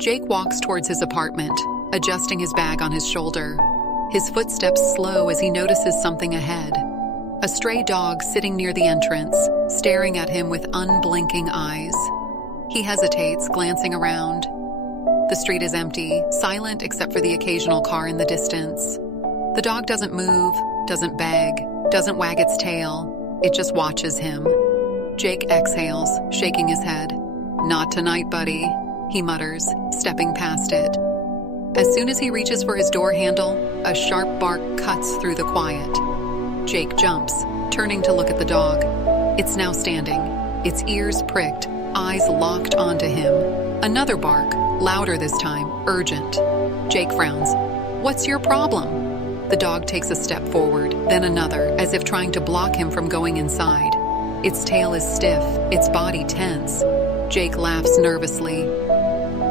Jake walks towards his apartment, adjusting his bag on his shoulder. His footsteps slow as he notices something ahead. A stray dog sitting near the entrance, staring at him with unblinking eyes. He hesitates, glancing around. The street is empty, silent except for the occasional car in the distance. The dog doesn't move, doesn't beg, doesn't wag its tail. It just watches him. Jake exhales, shaking his head. "Not tonight, buddy," he mutters, stepping past it. As soon as he reaches for his door handle, a sharp bark cuts through the quiet. Jake jumps, turning to look at the dog. It's now standing, its ears pricked, eyes locked onto him. Another bark, louder this time, urgent. Jake frowns. "What's your problem?" The dog takes a step forward, then another, as if trying to block him from going inside. Its tail is stiff, its body tense. Jake laughs nervously.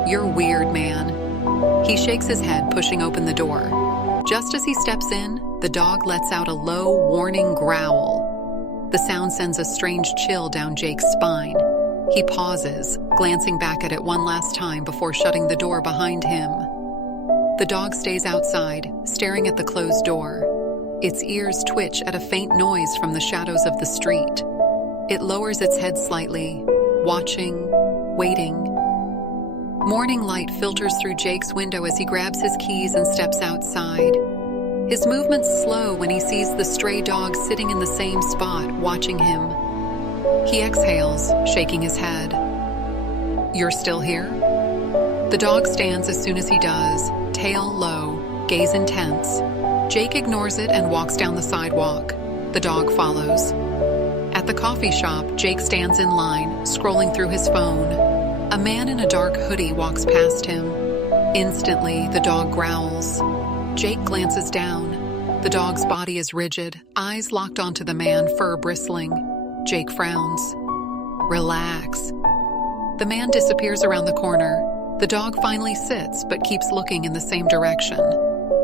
"You're weird, man." He shakes his head, pushing open the door. Just as he steps in, the dog lets out a low, warning growl. The sound sends a strange chill down Jake's spine. He pauses, glancing back at it one last time before shutting the door behind him. The dog stays outside, staring at the closed door. Its ears twitch at a faint noise from the shadows of the street. It lowers its head slightly, watching, waiting. Morning light filters through Jake's window as he grabs his keys and steps outside. His movements slow when he sees the stray dog sitting in the same spot, watching him. He exhales, shaking his head. "You're still here?" The dog stands as soon as he does, tail low, gaze intense. Jake ignores it and walks down the sidewalk. The dog follows. At the coffee shop, Jake stands in line, scrolling through his phone. A man in a dark hoodie walks past him. Instantly, the dog growls. Jake glances down. The dog's body is rigid, eyes locked onto the man, fur bristling. Jake frowns. "Relax." The man disappears around the corner. The dog finally sits, but keeps looking in the same direction.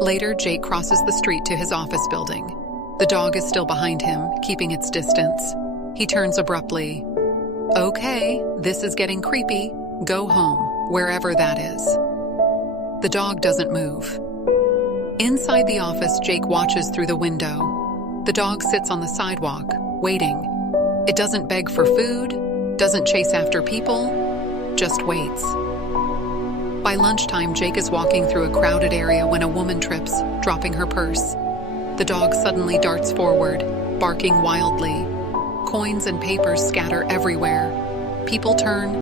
Later, Jake crosses the street to his office building. The dog is still behind him, keeping its distance. He turns abruptly. "Okay, this is getting creepy. Go home, wherever that is." The dog doesn't move. Inside the office, Jake watches through the window. The dog sits on the sidewalk, waiting. It doesn't beg for food, doesn't chase after people, just waits. By lunchtime, Jake is walking through a crowded area when a woman trips, dropping her purse. The dog suddenly darts forward, barking wildly. Coins and papers scatter everywhere. People turn,